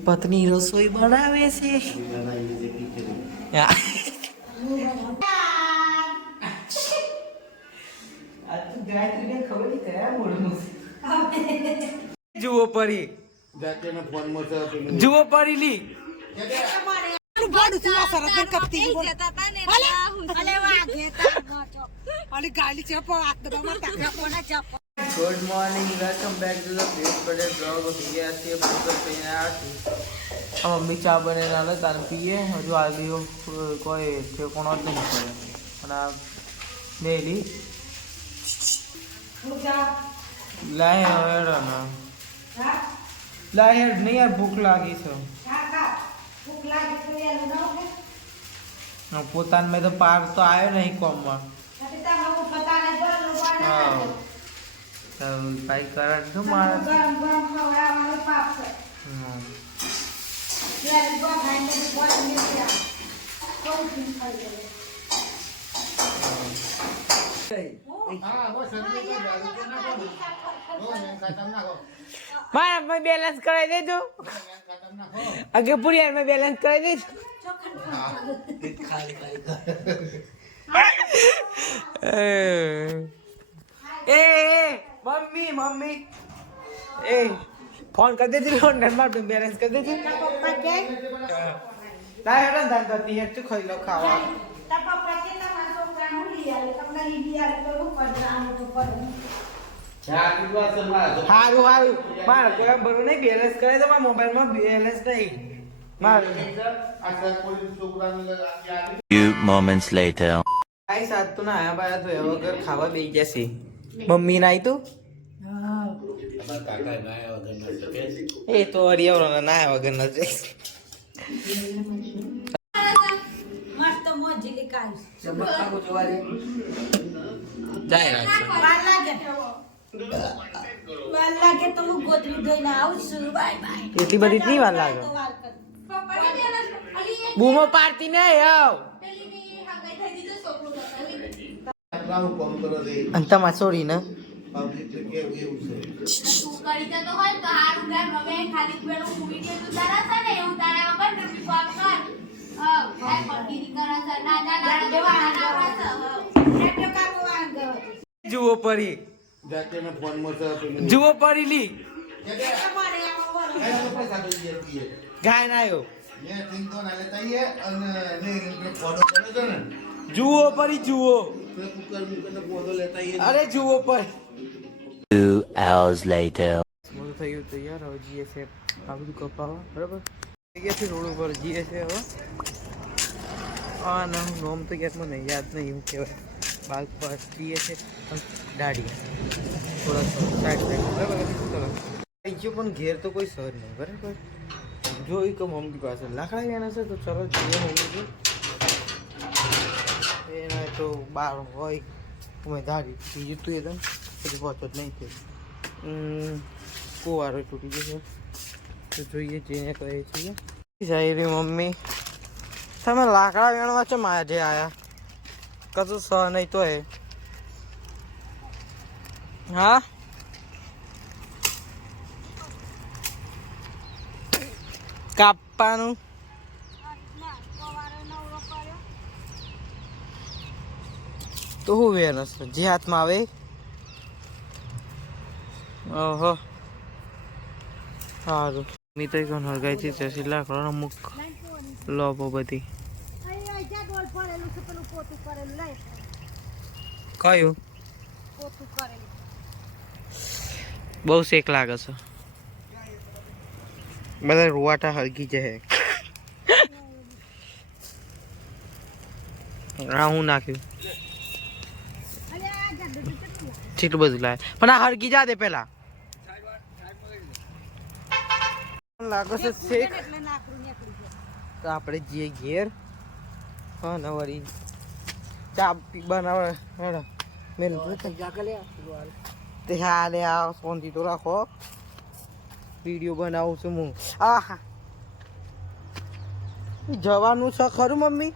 પત્ની રસોઈ બનાવે છે. જુઓ પરી જુઓ પરીલી good morning welcome back to the face buddy blog ગયા છે બપોર પહેલા મમ્મી ચા બનેલા લે તાર પીએ હજુ આલ્યો કોઈ ઠેકોણો જ નહીં પડે અને આ મેલી લાય હવે ના લાય નહીં યાર ભૂખ લાગી છે પોતાને મેં તો પાર તો આવ્યો નહીં કોમમાં ભાઈ કરણ શું મારે મેં બેલેન્સ કરાવી દેજો અગે પૂરી મેં બેલેન્સ કરાવી દેજો મમ્મી મમ્મી એ ફોન કરી દેતી નંબર માં બેલેન્સ કરી દેતી પપ્પા કે ના હેરાન ધંધા તી હેટ ખાઈ લો ખાવા તા પપ્પા કે તમારા છોકરાનું લઈ આવે તમને લઈ આવે તો પડવાનું તો પડે હારું હારું મારે તો બરોબર નહીં બેલેન્સ કરે તો મારા મોબાઈલમાં બેલેન્સ નહીં Few moments later. આઈ સાત તો ના આયા બાયા તો વગર ખાવા બેસી જશે મમ્મી નાઈ તું એ તો અરિયાવરો ના વગર ન મસ્ત મોજીલી કાઈ ચમકાકો જોવારી જાય વાર લાગે તો હું ગોદરી ધોઈને આવું છું બાય બાય એટલી બધી નહીં વાર લાગે બૂમો પાડતી નહીં આવ અને તમારે છોડી ને જુઓ પરી જુઓ પરીલી ગાય ના આવ્યો જુઓ પરી જુઓ અરે જુઓ પર 2 hours later. મોડું થયું તો યાર હવે જીએ છે આ બધું કપાવા બરાબર થઈ ગયા છે રોડ ઉપર જીએ છે હવે ના હું નોમ તો ગેસમાં નહીં યાદ નહીં હું કહેવાય બાલ પર જીએ છે દાઢી થોડા સાઈડ બરાબર ચલો થઈ ગયો પણ ઘેર તો કોઈ સર નહીં બરાબર જોઈ કે મમ્મી પાસે લાકડા લેવાના છે તો ચલો જોઈએ મમ્મી એના તો બાર હોય મેં ધારી બીજું તું એકદમ પછી પહોંચો જ નહીં થયું કુવારો તૂટી જશે તો જોઈએ જેને કહે છીએ સાહેબી મમ્મી તમે લાકડા વેણવા છો મારે આયા કશું સહ નહીં તો એ હા કાપવાનું તો હું વેરસ જે હાથમાં આવે ઓહો સારું મિત્ર કોણ હરગાઈથી જસી લાકડો અમુક લોબો બધી કયું બહુ શેક લાગે છે બધા રૂવાટા હરગી જાય હું નાખ્યું કેટલું બધું લાવે પણ આ હરગી જા દે પેલા લાગે છે શેક તો આપણે જઈએ ઘેર હા ને વળી ચા બનાવે મેં તે હા લે આ ફોનથી તો રાખો વિડીયો બનાવું છું હું આહા જવાનું છે ખરું મમ્મી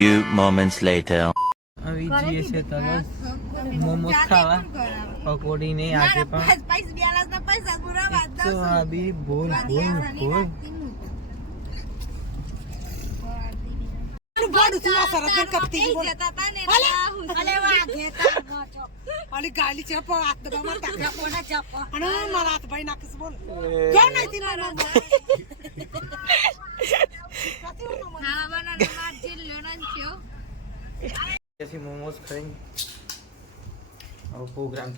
Few moments later. આવી જઈએ છે તરત મોમોસ ખાવા પકોડી ને આજે પણ તો આ બી બોલ ગાલી છે મારા હાથ ભાઈ નાખીશ બોલ મોમોસ ખાઈ પ્રોગ્રામ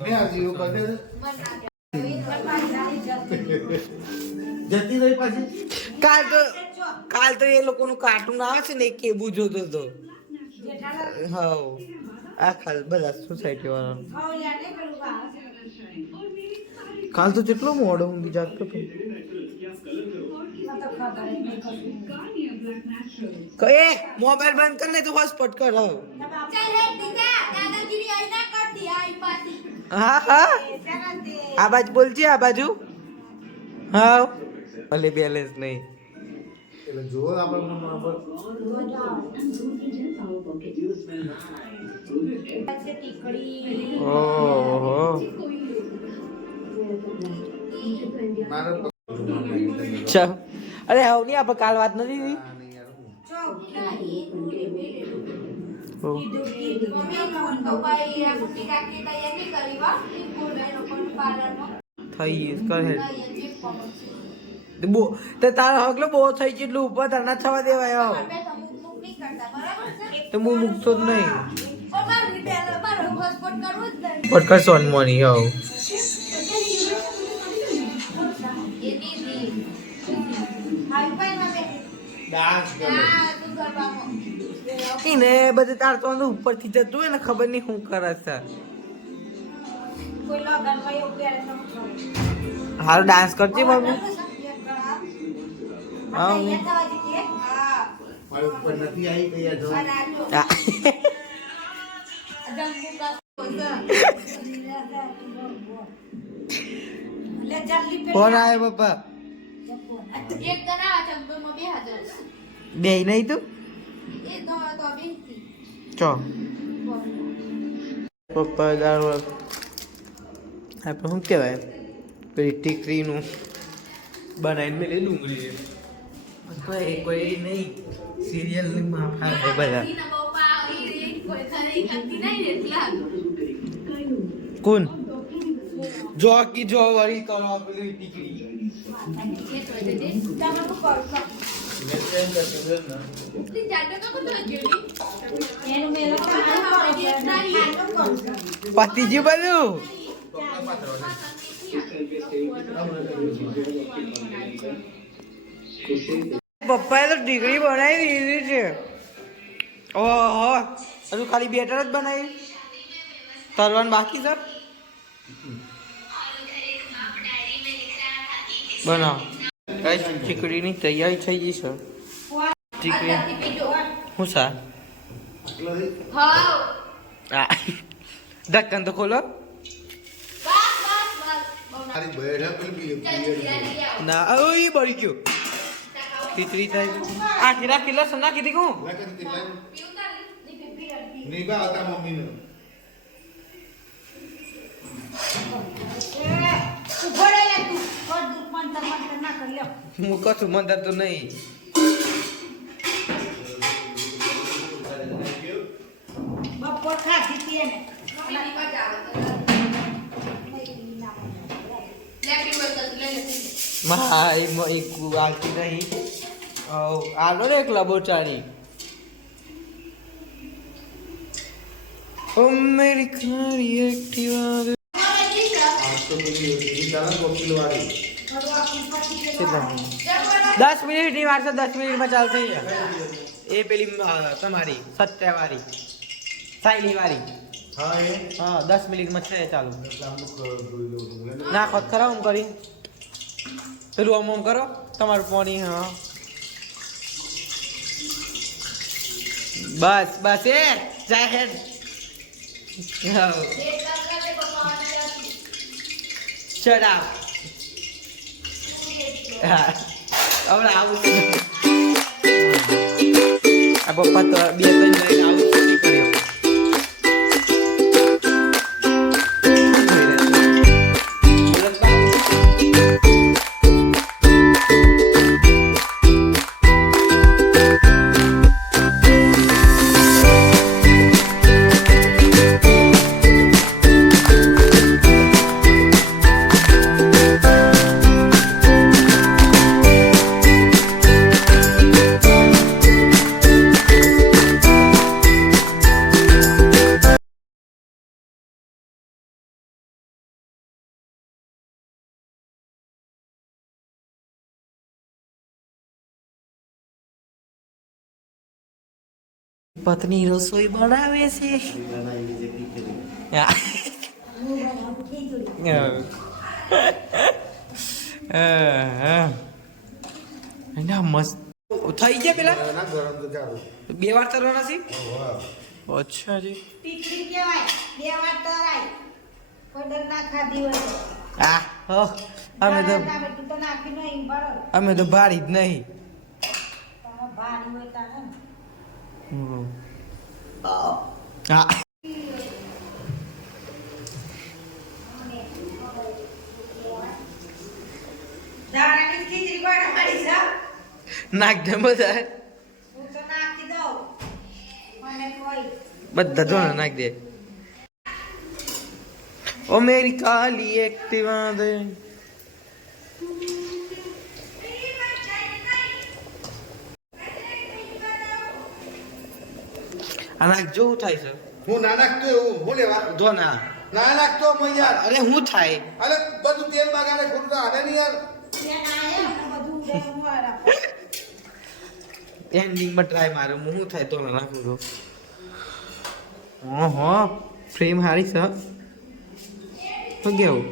જતી રહી પાછી કાલ તો એ લોકોનું કાર્ટૂન આવે છે ને એ કેબુ જોતો હતો હા આ ખાલ બધા સોસાયટી વાળા કાલ તો કેટલો મોડો હું જાગતો હતો એ મોબાઈલ બંધ કર ને તો હોસ્પોટ કર હા આ બાજુ બોલજે આ બાજુ હા ભલે બેલેન્સ નહીં એટલે જો આપણે બરાબર ઓહો ચાલ અરે હવે નહીં આપણે કાલ વાત નથી થઈ થઈ કરે તો તારા હકલો બહુ થઈ જેટલું ઉપર તરના છવા દેવાય તો હું મૂકતો જ નહીં પટકા સોનમોની હવ એને બધું તાર તો ઉપરથી જતું હોય ને ખબર નહીં શું કરે છે હારું ડાન્સ કરજે મમ્મી મારી ઉપર નથી આવી ગયા જો ફોન આવ્યો પપ્પા બે નહીં તું ચો પપ્પા દારૂ આપણે શું કહેવાય પેલી ટીકરીનું બનાવીને મેં ડુંગળી કોઈ નહીં સિરિયલની માફા છે બધા કોણ જોકી જો વળી કરો પેલી ટીકરી પતિજી બધું પપ્પાએ તો ડિગ્રી બનાવી દીધી છે ઓહો હજુ ખાલી બેટર જ બનાવી તરવાનું બાકી છે બનાવ કઈ ચીકડીની તૈયારી થઈ ગઈ છે ચીકડી શું સા ઢક્કન તો ખોલો ના ઓય બળી ગયો ખીચડી થાય આ ખીરા કિલ્લા સના કીધી કહું નહીં બા હતા મમ્મીને હું કશું મંદર તો નહીં આવતી નહીં આલો ને એક લબોચારી મેરી ખારી એક્ટિવા 10 મિનિટની વાર છે 10 મિનિટમાં ચાલશે એ પેલી તમારી સત્યવાળી સાયલી વાળી હા 10 મિનિટમાં છે ચાલુ નાખો ખરા આમ કરી પેલું આમ કરો તમારું પાણી હા બસ બસ એ જાહેર Shut up. Ông nào à bộ phận tôi biết bên này nào đi vào પત્ની રસોઈ બનાવે છે. એના મસ્ત થઈ ગયા પેલા ના ગરમ તો ચાલુ 2 વાર તરવાના છે. વાહ અચ્છા જી. ટીકડી કહેવાય 2 વાર તરાય કોઈ ડર ના ખાધી હોય આ હો અમે તો તું તો નાખી નહીં બરોબર અમે તો ભારી જ નહીં. તારા ભારી હોય તારે હા દાણાની ખીચડી બનાવવાની છે નાખ દે બધા હું તો નાખી દઉં મને કોઈ બધા ધોણા નાખ દે. ઓ મેરી કાલી એક્ટિવા દે. આ નાખ જેવું થાય છે હું ના નાખતો એવું હું લેવા ધોના. ના નાખતો હું યાર અરે હું થાય અરે બધું તેલ બગાડે ખોટું તો હાલે નહીં યાર ત્યાં આયા બધું ઉડે મારા એન્ડિંગમાં ટ્રાય મારે હું શું થાય તો નાખું તો. ઓહો ફ્રેમ હારી છે. શું કેવું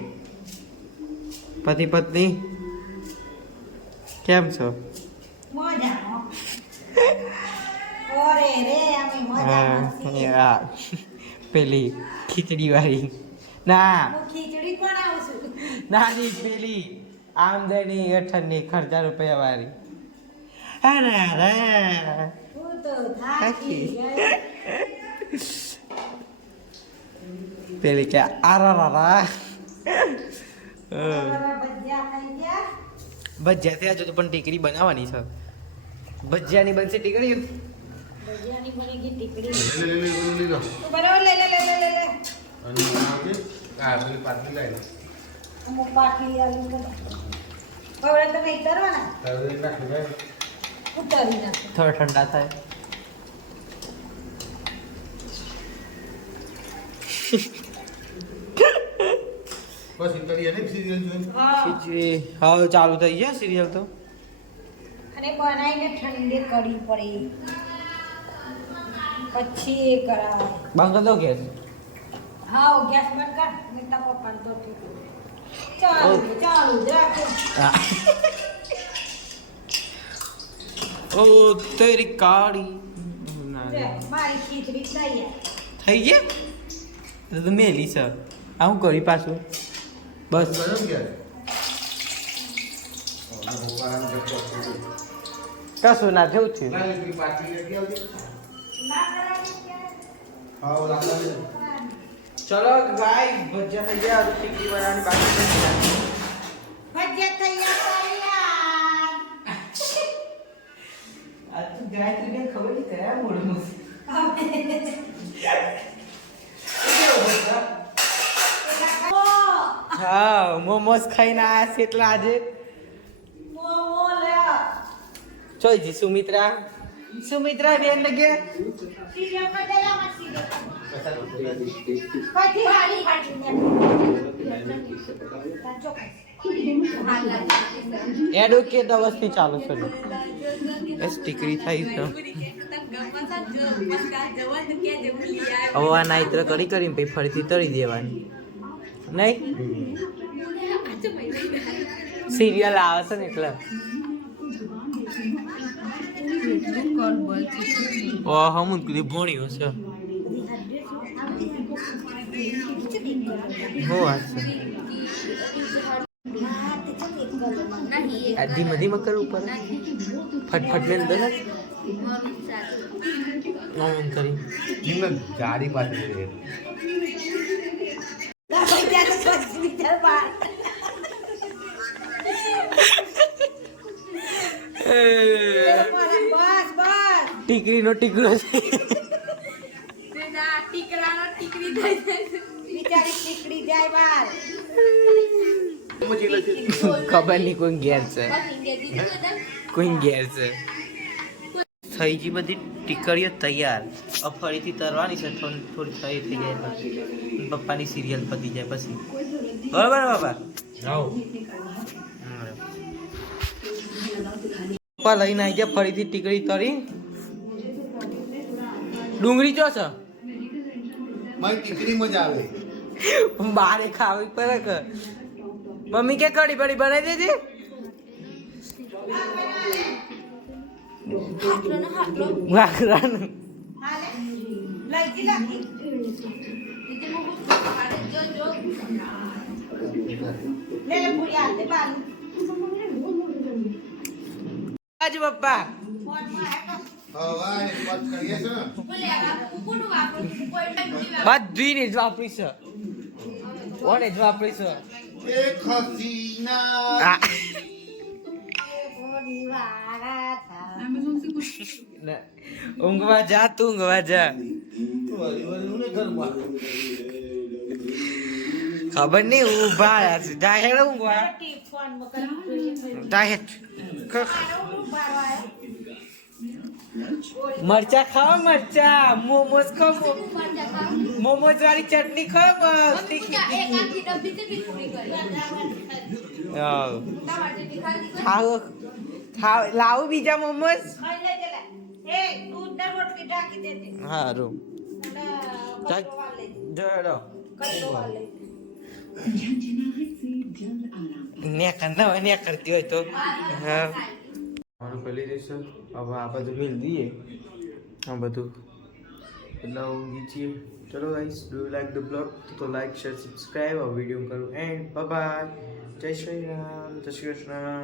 પતિ પત્ની કેમ છો? મજામાં ઓરે રે અમે મજામાં છીએ. હા પેલી ખીચડી વાળી ના હું ખીચડી બનાવું છું નાની પેલી આમદની અઠની ખર્ચા રૂપિયા વાળી. અરે અરે હું તો થાકી ગઈ પેલી કે આરા તમારા ભજીયા ખાઈ ગયા ભજીયા ત્યાં જો તો પણ ટીકડી બનાવવાની છે. ભજીયાની બનશે ટીકડી. ભજીયાની બની ગઈ ટીકડી લે લો તું બરાબર લે લે લે લે લે લે અને આ પેલી પાટલી લઈ લે અમુક પાટલી આલી બધા હવે તો નહીં કરવાના તારે નાખી દે ઉતારી નાખો થોડા ઠંડા થાય. બસ ઇન્ટરિયર ને સિરિયલ જોઈ હા ખીચડી હવે ચાલુ થઈ ગયા સિરિયલ તો. અને બનાવીને ઠંડી કઢી પડી પછી એ કરાય બંધ કરી દો ગેસ. હા ગેસ બંધ કર મેં તા પપ્પાને તો ચાલુ ચાલુ જ રાખો ઓ તેરી કાળી લે, મારી ખીચડી તૈયાર થઈ ગયા તો મેલી છે. આ હું કરી પાછું બસ ગરમ ગયા કશું ના થયું થયું. ના પેલી પાટલી લેતી આવજે ના કરાવી ક્યારે? હા ઓલા આપી ચલો ગાય ભજીયા થઈ ગયા હવે ટીકી બનાવવાની બાકી છે. ભજીયા તૈયાર તૈયાર આ તો ગાય તો કઈ ખબર નહીં કયા મોડમાં હા મોમોસ ખાઈને આયા છે એટલે આજે મોમો લે ચોઈજી સુમિત્રા બેન લગે સીરિયલ પર દેલા મત સીરિયલ પછી હાડી ફાટી ને એડો કે દવસથી ચાલુ છે બસ ટીકરી થઈ તો હવે આ નાઈત્ર કરી કરીને પછી ફરીથી તળી દેવાની નહીં સિરિયલ આવે છે ને એટલે ઓહો મુકલી ભોણ્યો છે હો આ ધીમે ધીમે કરવું પડે ફટફટ ને અંદર ઓન કરી એમને ગાડી પાટલી લે ભજીયા તો મીટર બાર બસ બસ ટીકરીનો ટીકડો છે બિચારી ટીકડી જાય બાર ખબર નહીં કોઈ ઘેર છે કોઈ ઘેર છે થઈ ગઈ બધી ટીકડીઓ તૈયાર હવે ફરીથી તરવાની છે થોડી થઈ જાય પછી પપ્પાની સિરિયલ પતી જાય પછી બરાબર બાપા પપ્પા લઈને આવી ગયા ફરીથી ટીકડી તરી ડુંગળી ચો છે મારી ટીકરી મજા આવે બારે ખાવી પડે કે મમ્મી કે કઢી બળી બનાવી દેજે વાકરાનું આજ પપ્પા હવે વાત કરીએ છે ને બધી ને જ વાપરી છે ઓને જ વાપરી છે એક હસીના આ. ના, ઊંઘવા જા તું ઊંઘવા જા વળી ઉને ઘરમાં ખબર નહીં ઊભા રહ્યા છે જાહેર ઊંઘવા જાહેર મરચા ખાઓ મરચા મોમોસ ખાઓ મોમોસ વાળી ચટણી ખાઓ બસ ખાઓ ખાઓ લાવું બીજા મોમોસ હારું જડો ને કરતી હોય તો હા મારું પેલી જઈશું હવે આ બધું મિલ દઈએ આ બધું એટલે ઊંઘી છીએ ચલો guys do you like the blog તો લાઈક શેર સબસ્ક્રાઈબ આ વિડીયો કરું એન્ડ બાય બાય જય શ્રી રામ જય શ્રી કૃષ્ણ